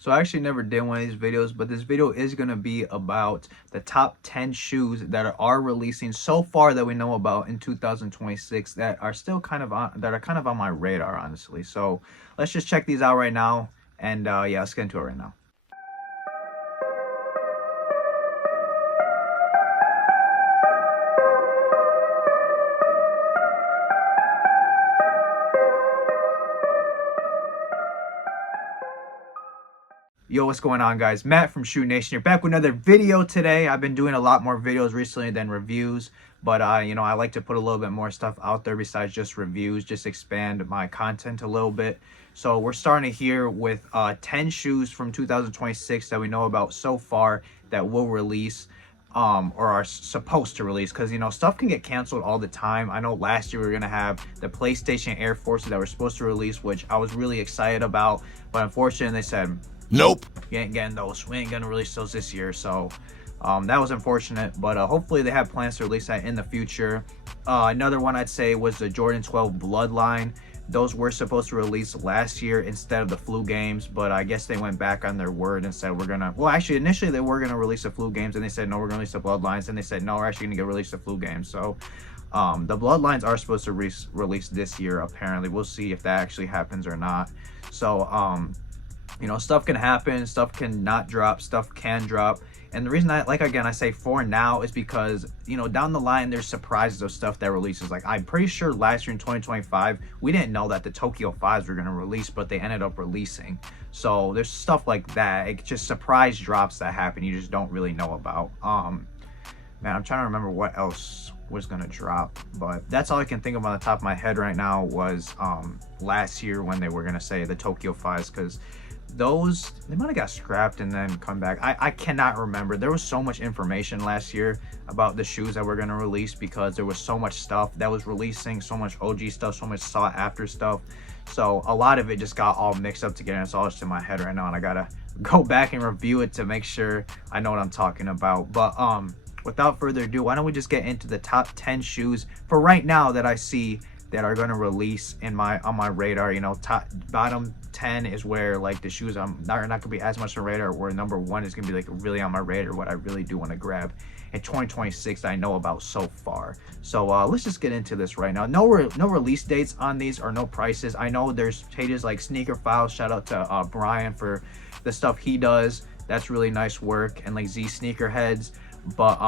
So I actually never did one of these videos, but this video is going to be about the top 10 shoes that are releasing so far that we know about in 2026 that are still kind of on my radar, honestly. So let's just check these out right now, and yeah, let's get into it right now. Yo, what's going on, guys? Matt from Shoe Nation here, back with another video today. I've been doing a lot more videos recently than reviews, but I like to put a little bit more stuff out there besides just reviews, just expand my content a little bit. So we're starting here with 10 shoes from 2026 that we know about so far that will release or are supposed to release, because stuff can get canceled all the time. I know last year we were gonna have the PlayStation Air Forces that were supposed to release, which I was really excited about, but unfortunately they said, nope, you ain't getting those. We ain't gonna release those this year. So that was unfortunate, but hopefully they have plans to release that in the future. Another one I'd say was the Jordan 12 Bloodline. Those were supposed to release last year instead of the flu games, but I guess they went back on their word and said actually initially they were gonna release the flu games, and they said no, we're gonna release the Bloodlines, and they said no, we're actually gonna release the flu games. So the Bloodlines are supposed to release this year apparently. We'll see if that actually happens or not. So stuff can happen, stuff can not drop, stuff can drop. And the reason I say for now is because, down the line, there's surprises of stuff that releases. Like, I'm pretty sure last year in 2025, we didn't know that the Tokyo 5s were going to release, but they ended up releasing. So there's stuff like that. It's just surprise drops that happen you just don't really know about. Man, I'm trying to remember what else was going to drop, but that's all I can think of on the top of my head right now was last year when they were going to say the Tokyo 5s, because those, they might have got scrapped and then come back. I cannot remember. There was so much information last year about the shoes that were going to release, because there was so much stuff that was releasing, so much OG stuff, so much sought after stuff. So a lot of it just got all mixed up together, and it's all just in my head right now, and I gotta go back and review it to make sure I know what I'm talking about. But without further ado, why don't we just get into the top 10 shoes for right now that I see that are going to release on my radar. Top bottom 10 is where like the shoes I'm not going to be as much on radar, where number 1 is going to be like really on my radar, what I really do want to grab in 2026 that I know about so far. So let's just get into this right now. No release dates on these, or no prices. I know there's pages like Sneaker Files, shout out to Brian for the stuff he does. That's really nice work, and like Z Sneakerheads. But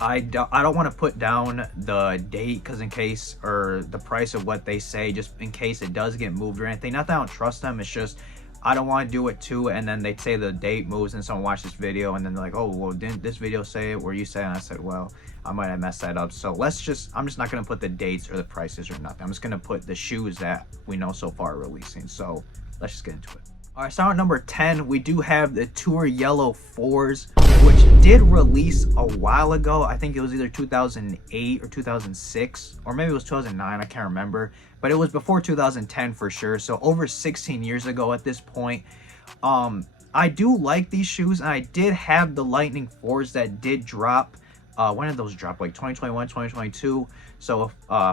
I don't want to put down the date, because in case, or the price of what they say, just in case it does get moved or anything. Not that I don't trust them, it's just I don't want to do it too, and then they say the date moves and someone watch this video and then they're like, oh, well, didn't this video say it where you say? And I said, well, I might have messed that up. So I'm just not going to put the dates or the prices or nothing. I'm just going to put the shoes that we know so far are releasing. So let's just get into it. All right, so at number 10, we do have the Tour Yellow 4s, which did release a while ago. I think it was either 2008 or 2006, or maybe it was 2009. I can't remember, but it was before 2010 for sure. So over 16 years ago at this point. I do like these shoes, and I did have the Lightning 4s that did drop. When did those drop? Like 2021, 2022. So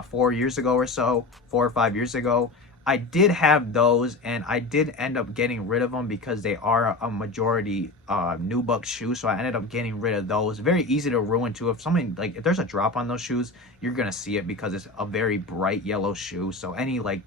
4 years ago or so, 4 or 5 years ago. I did have those, and I did end up getting rid of them because they are a majority new buck shoes. So I ended up getting rid of those. Very easy to ruin too. If there's a drop on those shoes, you're gonna see it because it's a very bright yellow shoe. So any like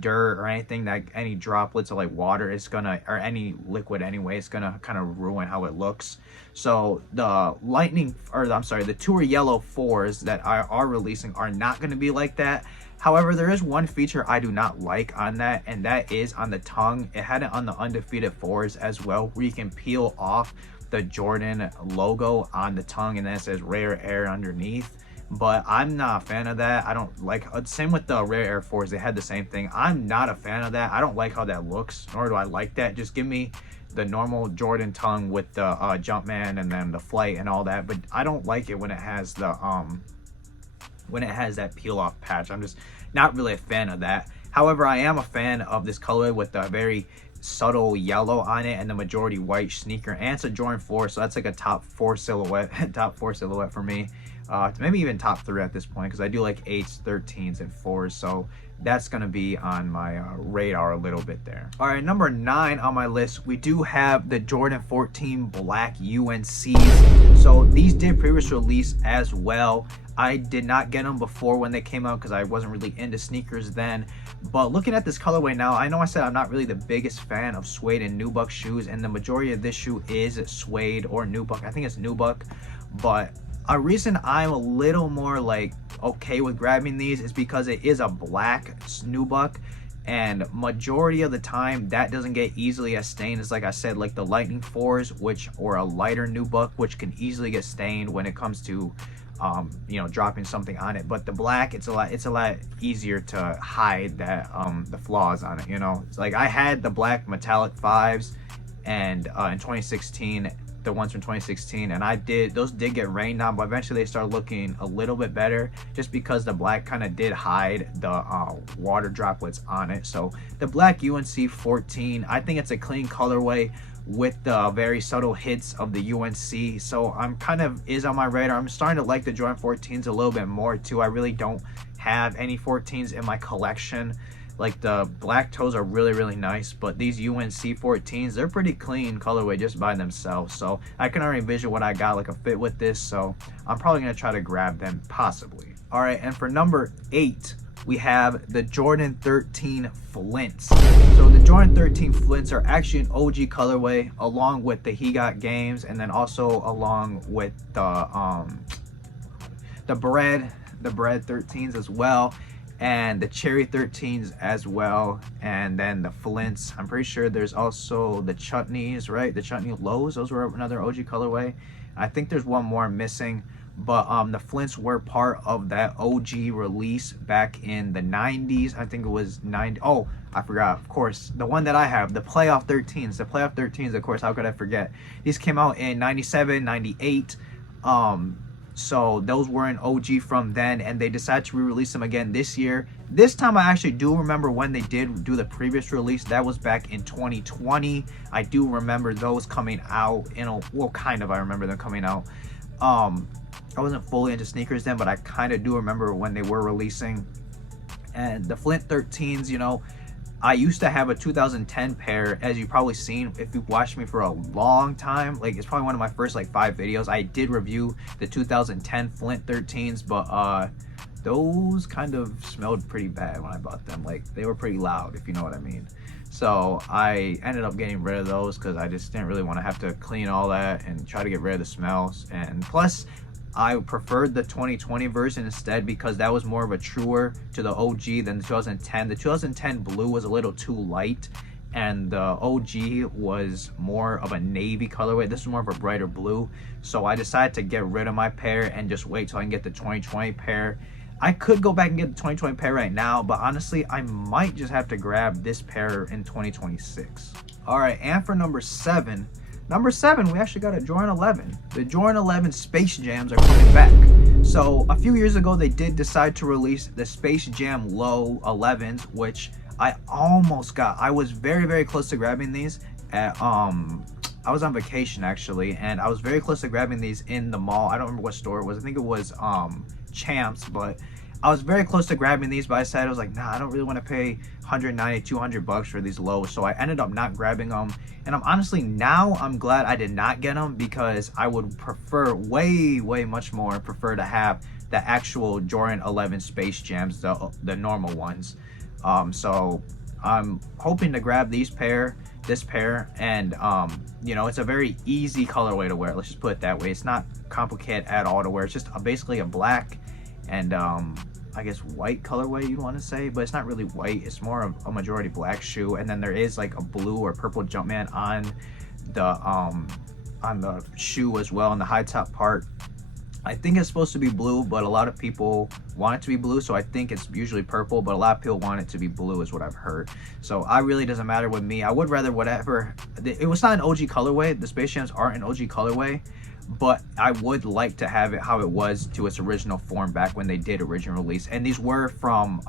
dirt or anything, that any droplets of like water, it's gonna, or any liquid anyway, it's gonna kind of ruin how it looks. So the the Tour Yellow 4s that are releasing are not gonna be like that. However, there is one feature I do not like on that, and that is on the tongue. It had it on the Undefeated 4s as well, where you can peel off the Jordan logo on the tongue, and then it says Rare Air underneath. But I'm not a fan of that. I don't like, same with the Rare Air 4s, they had the same thing. I'm not a fan of that. I don't like how that looks, nor do I like that. Just give me the normal Jordan tongue with the Jumpman and then the Flight and all that. But I don't like it when it has the that peel off patch. I'm just not really a fan of that. However, I am a fan of this color with the very subtle yellow on it and the majority white sneaker, and it's a Jordan 4, so that's like a top 4 silhouette for me. maybe even top 3 at this point, because I do like 8s, 13s, and 4s. So that's going to be on my radar a little bit there. All right, number 9 on my list, we do have the Jordan 14 Black UNCs. So these did previous release as well. I did not get them before when they came out because I wasn't really into sneakers then. But looking at this colorway now, I know I said I'm not really the biggest fan of suede and nubuck shoes, and the majority of this shoe is suede or nubuck. I think it's nubuck. But a reason I'm a little more like okay with grabbing these is because it is a black nubuck, and majority of the time that doesn't get easily as stained as, like I said, like the Lightning 4s, which, or a lighter nubuck, which can easily get stained when it comes to you know, dropping something on it. But the black, it's a lot easier to hide that the flaws on it, you know. It's like I had the black metallic 5s, and in 2016, the ones from 2016, and those did get rained on, but eventually they started looking a little bit better just because the black kind of did hide the water droplets on it. So the black UNC 14, I think it's a clean colorway with the very subtle hits of the UNC. So I'm kind of is on my radar. I'm starting to like the Jordan 14s a little bit more too. I really don't have any 14s in my collection. Like the black toes are really nice, but these UNC 14s, they're pretty clean colorway just by themselves. So I can already envision what I got like a fit with this, so I'm probably gonna try to grab them possibly. All right, and for number 8, we have the Jordan 13 Flints. So the Jordan 13 Flints are actually an OG colorway along with the He Got Games, and then also along with the bread 13s as well, and the Cherry 13s as well, and then the Flints. I'm pretty sure there's also the Chutneys, right? The Chutney Lows, those were another OG colorway. I think there's one more missing, but the Flints were part of that OG release back in the 90s. I think it was 90. Oh, I forgot, of course, the one that I have, the Playoff 13s. The Playoff 13s, of course, how could I forget? These came out in 97, 98. So those were an OG from then, and they decided to re-release them again this year. This time I actually do remember when they did do the previous release. That was back in 2020. I do remember those coming out, you know, well, kind of, I remember them coming out. I wasn't fully into sneakers then, but I kind of do remember when they were releasing. And the Flint 13s, you know, I used to have a 2010 pair, as you've probably seen if you've watched me for a long time. Like, it's probably one of my first like 5 videos. I did review the 2010 Flint 13s, but those kind of smelled pretty bad when I bought them. Like, they were pretty loud, if you know what I mean. So I ended up getting rid of those because I just didn't really want to have to clean all that and try to get rid of the smells. And plus, I preferred the 2020 version instead because that was more of a truer to the OG than the 2010. The 2010 blue was a little too light, and the OG was more of a navy colorway. This is more of a brighter blue. So I decided to get rid of my pair and just wait till I can get the 2020 pair. I could go back and get the 2020 pair right now, but honestly, I might just have to grab this pair in 2026. All right, and for number 7, we actually got a Jordan 11. The Jordan 11 Space Jams are coming back. So a few years ago, they did decide to release the Space Jam Low 11s, which I almost got. I was very close to grabbing these at I was on vacation actually, and I was very close to grabbing these in the mall. I don't remember what store it was. I think it was Champs, but I was very close to grabbing these, but I said, I was like, nah, I don't really want to pay 190, 200 bucks for these lows. So I ended up not grabbing them. And I'm glad I did not get them, because I would prefer way much more prefer to have the actual Jordan 11 Space Jams, the normal ones. So I'm hoping to grab this pair, and you know, it's a very easy colorway to wear. Let's just put it that way. It's not complicated at all to wear. It's just basically a black and I guess white colorway, you'd want to say, but it's not really white. It's more of a majority black shoe, and then there is like a blue or purple Jumpman on the shoe as well, on the high top part. I think it's supposed to be blue, but a lot of people want it to be blue, so I think it's usually purple, but a lot of people want it to be blue is what I've heard. So I really doesn't matter with me. I would rather whatever. It was not an OG colorway. The Space Jams aren't an OG colorway, but I would like to have it how it was to its original form back when they did original release. And these were from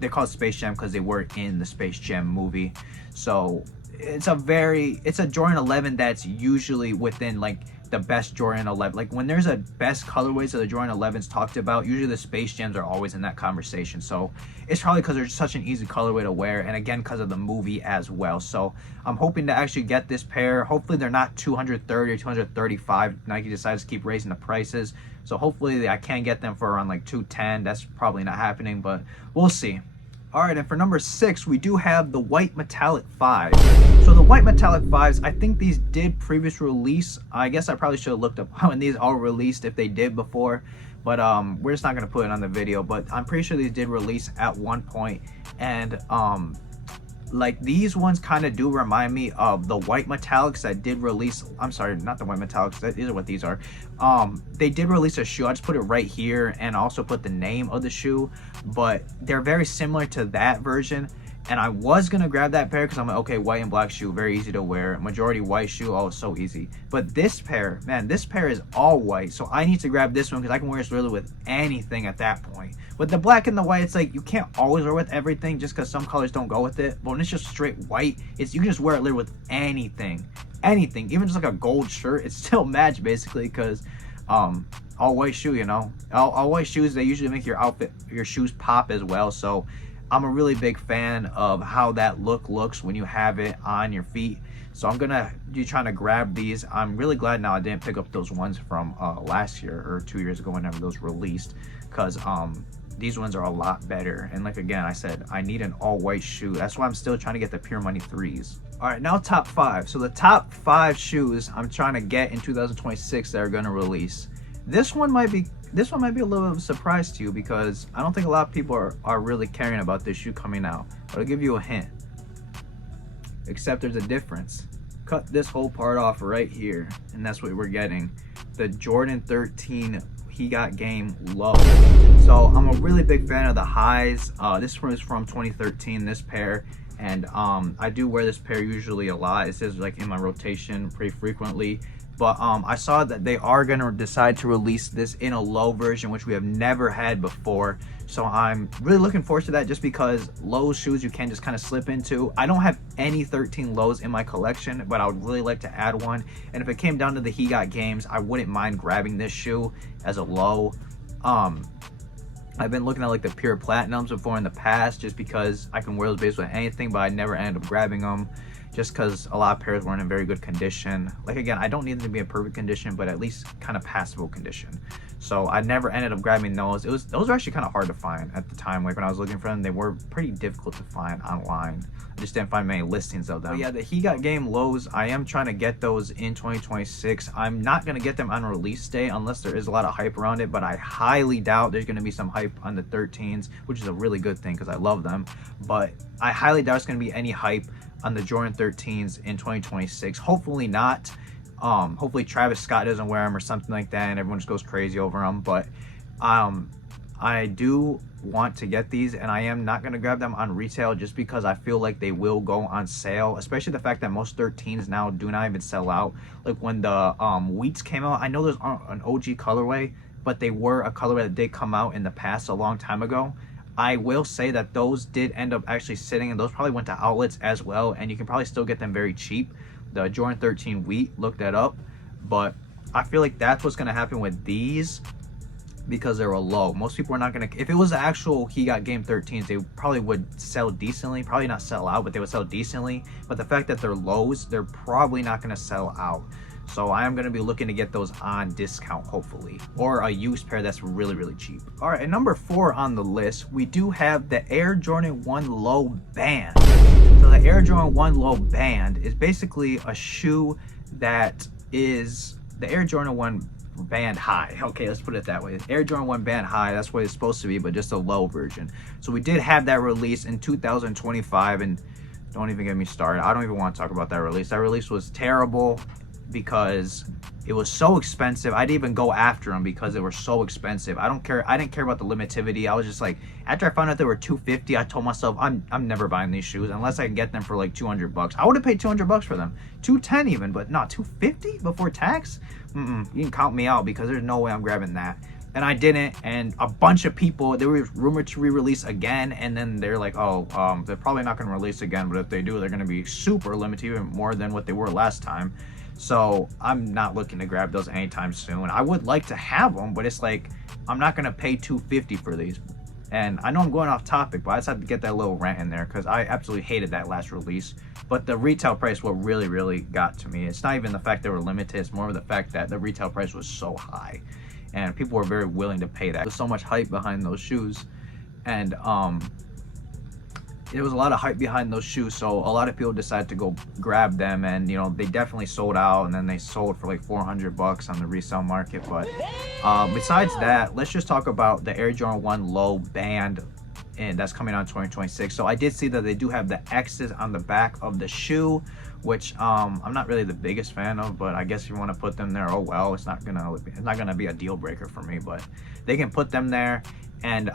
they're called Space Jam because they were in the Space Jam movie. So it's a Jordan 11 that's usually within like the best Jordan 11. Like when there's a best colorways of the Jordan 11s talked about, usually the Space Jams are always in that conversation. So it's probably because they're such an easy colorway to wear, and again because of the movie as well. So I'm hoping to actually get this pair. Hopefully they're not 230 or 235. Nike decides to keep raising the prices, so hopefully I can get them for around like 210. That's probably not happening, but we'll see. All right, and for number 6, we do have the white metallic 5. So the white metallic 5s, I think these did previous release. I guess I probably should have looked up when these all released, if they did before. But we're just not going to put it on the video. But I'm pretty sure these did release at one point. And like these ones kind of do remind me of the white metallics that did release. I'm sorry, not the white metallics. These are what these are. They did release a shoe. I just put it right here and also put the name of the shoe, but they're very similar to that version. And I was gonna grab that pair because I'm like, okay, white and black shoe, very easy to wear. Majority white shoe, oh, so easy. But this pair, man, this pair is all white, so I need to grab this one because I can wear this really with anything at that point. With the black and the white, it's like you can't always wear with everything just because some colors don't go with it. But when it's just straight white, it's you can just wear it literally with anything, even just like a gold shirt, it's still match basically because all white shoe, you know, all white shoes, they usually make your outfit, your shoes pop as well. So I'm a really big fan of how that look looks when you have it on your feet. So I'm gonna be trying to grab these. I'm really glad now I didn't pick up those ones from last year or 2 years ago whenever those released, because these ones are a lot better. And like again, I said, I need an all white shoe. That's why I'm still trying to get the Pure Money 3s. All right, now top 5. So the top 5 shoes I'm trying to get in 2026 that are gonna release. This one might be a little bit of a surprise to you because I don't think a lot of people are really caring about this shoe coming out. But I'll give you a hint. Except there's a difference. Cut this whole part off right here, and that's what we're getting. The Jordan 13 He Got Game Low. So I'm a really big fan of the highs. This one is from 2013, this pair. And I do wear this pair usually a lot. It says like in my rotation pretty frequently. But I saw that they are going to decide to release this in a low version, which we have never had before. So I'm really looking forward to that just because low shoes you can just kind of slip into. I don't have any 13 lows in my collection, but I would really like to add one. And if it came down to the He Got Games, I wouldn't mind grabbing this shoe as a low. I've been looking at like the Pure Platinums before in the past just because I can wear those basically with anything, but I never ended up grabbing them. Just because a lot of pairs weren't in very good condition. Like again, I don't need them to be in perfect condition, but at least kind of passable condition. So I never ended up grabbing those. Those were actually kind of hard to find at the time. Like when I was looking for them, they were pretty difficult to find online. I just didn't find many listings of them. But yeah, the He Got Game lows, I am trying to get those in 2026. I'm not gonna get them on release day unless there is a lot of hype around it, but I highly doubt there's gonna be some hype on the 13s, which is a really good thing because I love them. But I highly doubt it's gonna be any hype on the Jordan 13s in 2026. Hopefully not. Hopefully Travis Scott doesn't wear them or something like that and everyone just goes crazy over them. But I do want to get these, and I am not going to grab them on retail just because I feel like they will go on sale, especially the fact that most 13s now do not even sell out. Like when the Wheats came out, I know there's an OG colorway, but they were a colorway that did come out in the past a long time ago. I will say that those did end up actually sitting, and those probably went to outlets as well, and you can probably still get them very cheap. The Jordan 13 Wheat, look that up. But I feel like that's what's going to happen with these because they were low. Most people are not going to, if it was the actual He Got Game 13s, they probably would sell decently. Probably not sell out, but they would sell decently. But the fact that they're lows, they're probably not going to sell out. So I am going to be looking to get those on discount, hopefully, or a used pair that's really, really cheap. All right, and number 4 on the list, we do have the Air Jordan 1 Low Band. So the Air Jordan 1 Low Band is basically a shoe that is the Air Jordan 1 Band High. Okay, let's put it that way. Air Jordan 1 Band High, that's what it's supposed to be, but just a low version. So we did have that release in 2025, and don't even get me started. I don't even want to talk about that release. That release was terrible because it was so expensive. I didn't even go after them because they were so expensive. I didn't care about the limitivity. I was just like, after I found out they were $250, I told myself I'm never buying these shoes unless I can get them for like $200. I would have paid $200 for them, $210 even, but not $250 before tax. You can count me out because there's no way I'm grabbing that. and I didn't. And a bunch of people, they were rumored to re-release again, and then they're like, oh, they're probably not going to release again, but if they do, they're going to be super limited, even more than what they were last time. So I'm not looking to grab those anytime soon. I would like to have them, but it's like I'm not going to pay $250 for these. And I know I'm going off topic, but I just have to get that little rant in there because I absolutely hated that last release. But the retail price, what really got to me, it's not even the fact they were limited, it's more of the fact that the retail price was so high and people were very willing to pay that. There's so much hype behind those shoes, and there was a lot of hype behind those shoes, so a lot of people decided to go grab them, and you know, they definitely sold out, and then they sold for like $400 on the resale market. But besides that, let's just talk about the Air Jordan 1 Low Band, and that's coming out in 2026. So I did see that they do have the X's on the back of the shoe, which I'm not really the biggest fan of, but I guess if you want to put them there, oh well. It's not gonna be a deal breaker for me, but they can put them there. And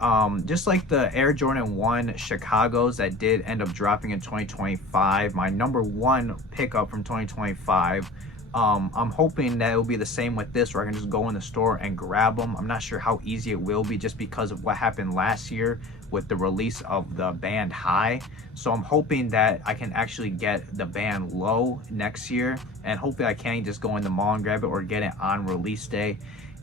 just like the Air Jordan 1 Chicago's that did end up dropping in 2025, my number one pickup from 2025, I'm hoping that it will be the same with this, where I can just go in the store and grab them. I'm not sure how easy it will be just because of what happened last year with the release of the band high. So I'm hoping that I can actually get the band low next year, and hopefully I can just go in the mall and grab it or get it on release day.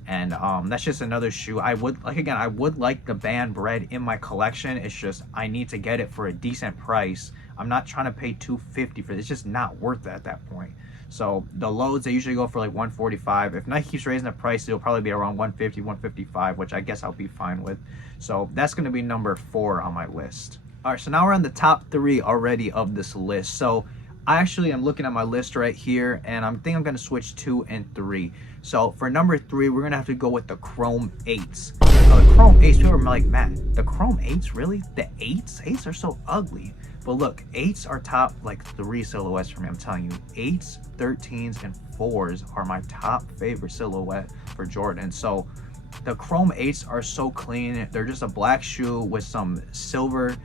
And that's just another shoe I would like. Again, I would like the band bread in my collection. It's just I need to get it for a decent price. I'm not trying to pay $250 for this. It's just not worth it at that point. So the loads, they usually go for like $145. If Nike keeps raising the price, it'll probably be around $150, $155, which I guess I'll be fine with. So that's going to be number 4 on my list. All right, so now we're on the top 3 already of this list. So I actually am looking at my list right here, and I'm going to switch 2 and 3. So for number 3, we're gonna have to go with the Chrome 8s. Now, the Chrome 8s, people are like, Matt, the Chrome 8s, really? The 8s? 8s are so ugly. But look, 8s are top like 3 silhouettes for me. I'm telling you, 8s, 13s, and 4s are my top favorite silhouette for Jordan. So the Chrome 8s are so clean. They're just a black shoe with some silver,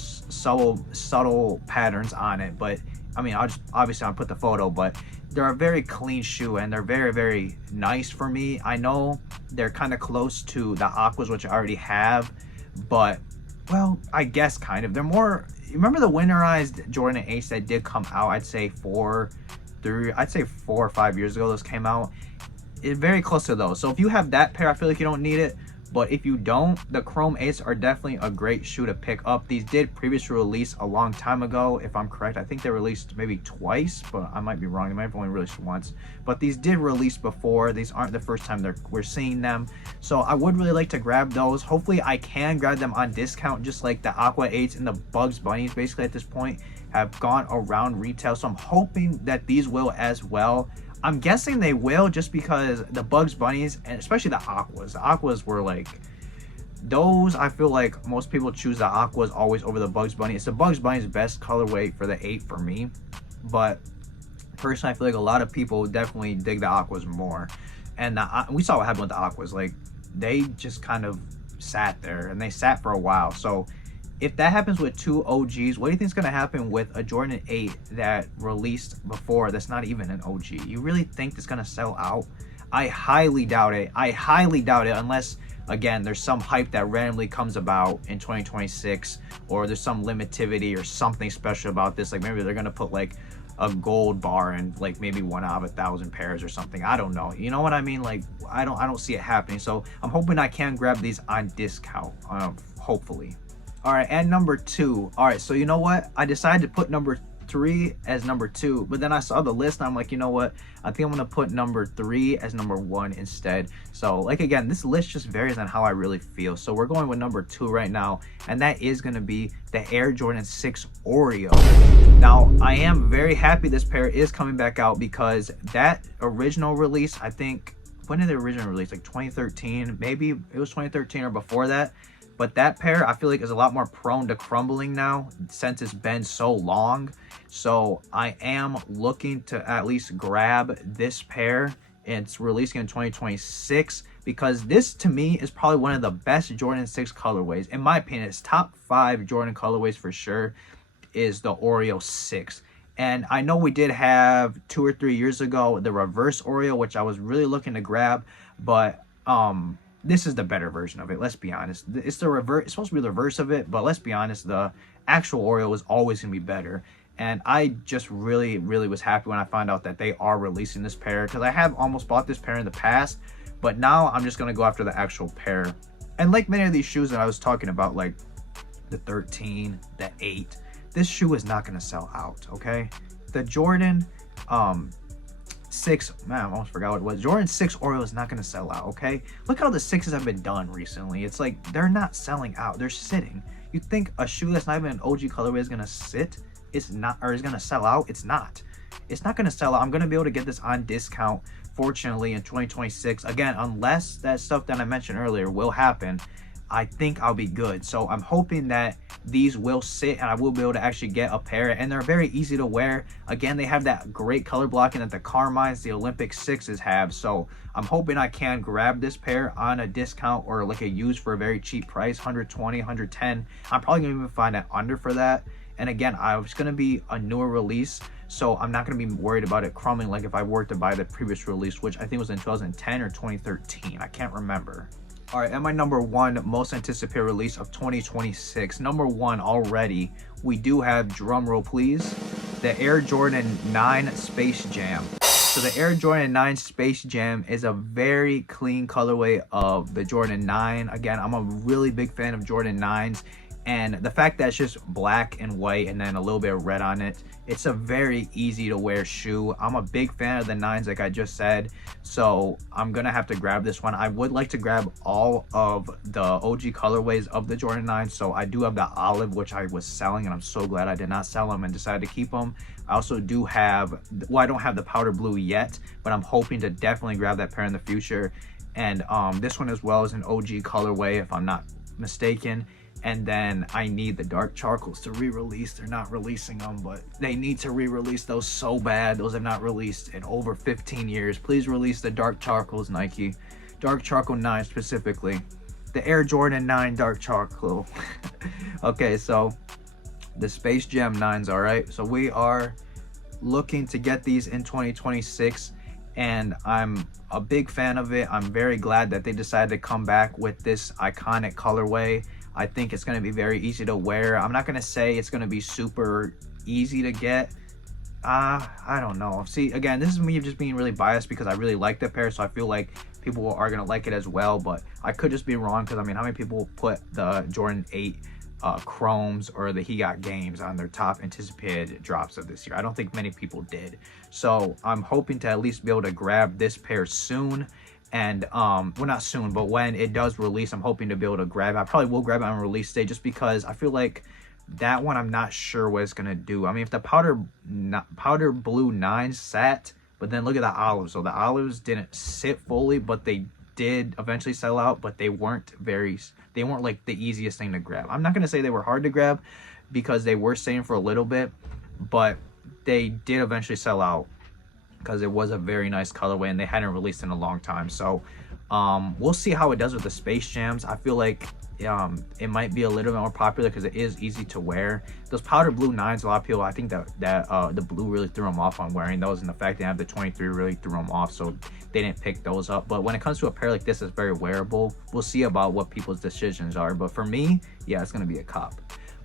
subtle patterns on it. But I mean, obviously I'll put the photo, but they're a very clean shoe, and they're very nice for me. I know they're kind of close to the Aquas, which I already have, but well, I guess kind of. They're more, remember the winterized Jordan 8s that did come out, I'd say 4 or 5 years ago those came out. It's very close to those. So if you have that pair, I feel like you don't need it. But if you don't, the Chrome 8s are definitely a great shoe to pick up. These did previously release a long time ago, if I'm correct. I think they released maybe twice, but I might be wrong. They might have only released once. But these did release before. These aren't the first time we're seeing them. So I would really like to grab those. Hopefully I can grab them on discount, just like the Aqua 8s and the Bugs Bunnies basically at this point have gone around retail. So I'm hoping that these will as well. I'm guessing they will, just because the Bugs Bunnies, and especially the Aquas were like, those, I feel like most people choose the Aquas always over the Bugs Bunny. It's the Bugs Bunny's best colorway for the 8 for me, but personally I feel like a lot of people definitely dig the Aquas more. And we saw what happened with the Aquas. Like, they just kind of sat there, and they sat for a while. So if that happens with 2 OGs, what do you think is going to happen with a Jordan 8 that released before that's not even an OG? You really think it's going to sell out? I highly doubt it. I highly doubt it, unless, again, there's some hype that randomly comes about in 2026, or there's some limitivity or something special about this. Like maybe they're going to put like a gold bar and like maybe 1 out of 1,000 pairs or something. I don't know. You know what I mean? Like I don't see it happening. So I'm hoping I can grab these on discount, hopefully. All right, and number 2. All right, so you know what? I decided to put number 3 as number 2, but then I saw the list and I'm like, you know what? I think I'm gonna put number 3 as number 1 instead. So like, again, this list just varies on how I really feel. So we're going with number 2 right now, and that is gonna be the Air Jordan 6 Oreo. Now, I am very happy this pair is coming back out, because that original release, I think, when did the original release? Like 2013, maybe it was 2013 or before that. But that pair, I feel like, is a lot more prone to crumbling now since it's been so long. So I am looking to at least grab this pair. It's releasing in 2026, because this, to me, is probably one of the best Jordan 6 colorways. In my opinion, it's top 5 Jordan colorways for sure, is the Oreo 6. And I know we did have 2 or 3 years ago the reverse Oreo, which I was really looking to grab, but this is the better version of it. Let's be honest. It's the reverse. It's supposed to be the reverse of it, but let's be honest. The actual Oreo is always gonna be better. And I just really was happy when I found out that they are releasing this pair, because I have almost bought this pair in the past, but now I'm just gonna go after the actual pair. And like many of these shoes that I was talking about, like the 13, the 8, this shoe is not gonna sell out. Okay, the Jordan 6, man, I almost forgot what it was. Jordan 6 Oreo is not going to sell out, okay? Look how the 6s have been done recently. It's like they're not selling out. They're sitting. You think a shoe that's not even an OG colorway is going to sit? It's not, or is going to sell out? It's not. It's not going to sell out. I'm going to be able to get this on discount, fortunately, in 2026. Again, unless that stuff that I mentioned earlier will happen, I think I'll be good. So I'm hoping that these will sit and I will be able to actually get a pair, and they're very easy to wear. Again, they have that great color blocking that the Carmines, the Olympic 6s have. So I'm hoping I can grab this pair on a discount or like a used for a very cheap price, 120, 110. I'm probably gonna even find that under for that. And again, I was gonna be a newer release, so I'm not gonna be worried about it crumbling like if I were to buy the previous release, which I think was in 2010 or 2013. I can't remember. All right, and my number one most anticipated release of 2026. Number one already, we do have, drum roll please, the Air Jordan 9 Space Jam. So the Air Jordan 9 Space Jam is a very clean colorway of the Jordan 9. Again, I'm a really big fan of Jordan 9s. And the fact that it's just black and white and then a little bit of red on it, it's a very easy to wear shoe. I'm a big fan of the 9s like I just said, so I'm gonna have to grab this one. I would like to grab all of the OG colorways of the Jordan 9, so I do have the olive, which I was selling, and I'm so glad I did not sell them and decided to keep them. I also do have, well, I don't have the powder blue yet, but I'm hoping to definitely grab that pair in the future. And this one as well is an OG colorway if I'm not mistaken. And then I need the dark charcoals to re-release. They're not releasing them, but they need to re-release those so bad. Those have not released in over 15 years. Please release the dark charcoals, Nike. Dark charcoal 9 specifically. The Air Jordan 9 dark charcoal. Okay, so the Space Jam 9s, all right? So we are looking to get these in 2026. And I'm a big fan of it. I'm very glad that they decided to come back with this iconic colorway. I think it's going to be very easy to wear. I'm not going to say it's going to be super easy to get. I don't know. See, again, this is me just being really biased because I really like the pair, so I feel like people are going to like it as well, but I could just be wrong because, I mean, how many people put the Jordan 8 Chromes or the He Got Games on their top anticipated drops of this year? I don't think many people did. So I'm hoping to at least be able to grab this pair soon. And well, not soon, but when it does release, I'm hoping to be able to grab it. I probably will grab it on release day just because I feel like that one I'm not sure what it's gonna do. I mean, if the powder blue 9 sat, but then look at the olives. So the olives didn't sit fully, but they did eventually sell out, but they weren't like the easiest thing to grab. I'm not gonna say they were hard to grab because they were staying for a little bit, but they did eventually sell out because it was a very nice colorway and they hadn't released in a long time. So we'll see how it does with the Space Jams. I feel like it might be a little bit more popular because it is easy to wear. Those powder blue 9s, a lot of people, I think that the blue really threw them off on wearing those, and the fact they have the 23 really threw them off, so they didn't pick those up. But when it comes to a pair like this, it's very wearable. We'll see about what people's decisions are, but for me, yeah, it's gonna be a cop.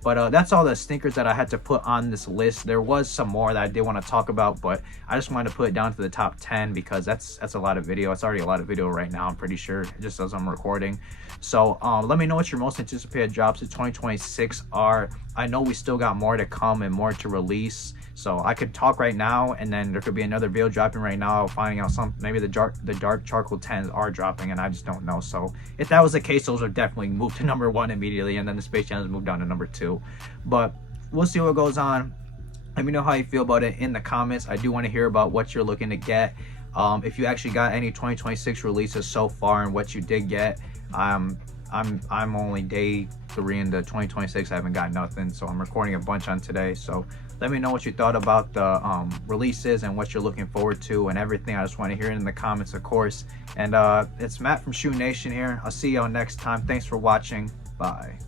But that's all the sneakers that I had to put on this list. There was some more that I did want to talk about, but I just wanted to put it down to the top 10 because that's a lot of video. It's already a lot of video right now, I'm pretty sure, just as I'm recording. So let me know what your most anticipated drops of 2026 are. I know we still got more to come and more to release, so I could talk right now and then there could be another video dropping right now, finding out maybe the dark charcoal 10s are dropping and I just don't know. So if that was the case, those would definitely move to number 1 immediately, and then the Space Jams moved down to number 2. But we'll see what goes on. Let me know how you feel about it in the comments. I do want to hear about what you're looking to get. If you actually got any 2026 releases so far and what you did get. I'm only day 3 into 2026. I haven't got nothing, so I'm recording a bunch on today. So let me know what you thought about the releases and what you're looking forward to and everything. I just want to hear it in the comments, of course. And it's Matt from Shoe Nation here. I'll see y'all next time. Thanks for watching. Bye.